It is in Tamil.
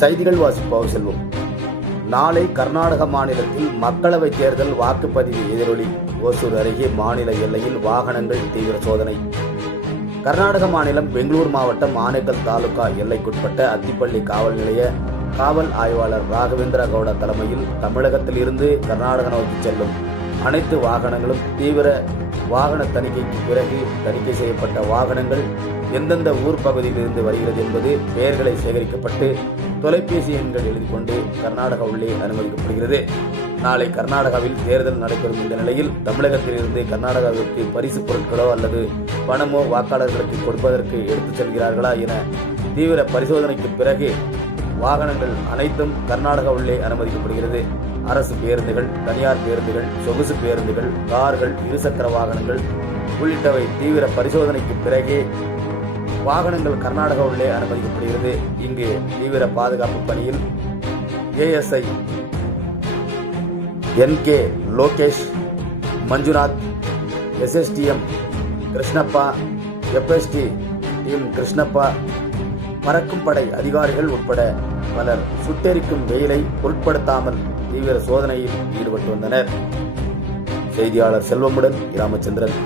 செய்திகள் வாசிப்பவர் செல்வம். நாளை கர்நாடக மாநிலத்தில் மக்களவைத் தேர்தல் வாக்குப்பதிவு எதிரொலி. ஓசூர் அருகே மாநில எல்லையில் வாகனங்கள் தீவிர சோதனை. கர்நாடக மாநிலம் பெங்களூர் மாவட்டம் ஆனேக்கல் தாலுகா எல்லைக்குட்பட்ட அத்திப்பள்ளி காவல் நிலைய காவல் ஆய்வாளர் ராகவேந்திர கவுடா தலைமையில் தமிழகத்தில் இருந்து கர்நாடக நோக்கி செல்லும். அனைத்து வாகனங்களும் தீவிர வாகன தணிக்கைக்கு பிறகு தணிக்கை செய்யப்பட்ட வாகனங்கள் எந்தெந்த ஊர் பகுதியில் இருந்து வருகிறது என்பது பெயர்களை சேகரிக்கப்பட்டு தொலைபேசி எண்கள் எழுதி கொண்டு கர்நாடகா உள்ளே அனுமதிக்கப்படுகிறது. நாளை கர்நாடகாவில் தேர்தல் நடைபெறும் இந்த நிலையில் தமிழகத்தில் இருந்து கர்நாடகாவிற்கு பரிசு பொருட்களோ அல்லது பணமோ வாக்காளர்களுக்கு கொடுப்பதற்கு எடுத்துச் செல்கிறார்களா என தீவிர பரிசோதனைக்கு பிறகு வாகனங்கள் அனைத்தும் கர்நாடகா உள்ளே அனுமதிக்கப்படுகிறது. அரசு பேருந்துகள் தனியார் பேருந்துகள் சொகுசு பேருந்துகள் கார்கள் இருசக்கர வாகனங்கள் உள்ளிட்டவை தீவிர பரிசோதனைக்கு பிறகே வாகனங்கள் கர்நாடகா உள்ளே அனுமதிக்கப்படுகிறது. இங்கு தீவிர பாதுகாப்பு பணியில் ASI NK Lokesh Manjunath SSTM Krishnappa FST team Krishnappa பறக்கும் படை அதிகாரிகள் உட்பட பலர் சுட்டெரிக்கும் வெயிலை பொருட்படுத்தாமல் தீவிர சோதனையில் ஈடுபட்டு வந்தனர். செய்தியாளர் செல்வமுடன் ராமச்சந்திரன்.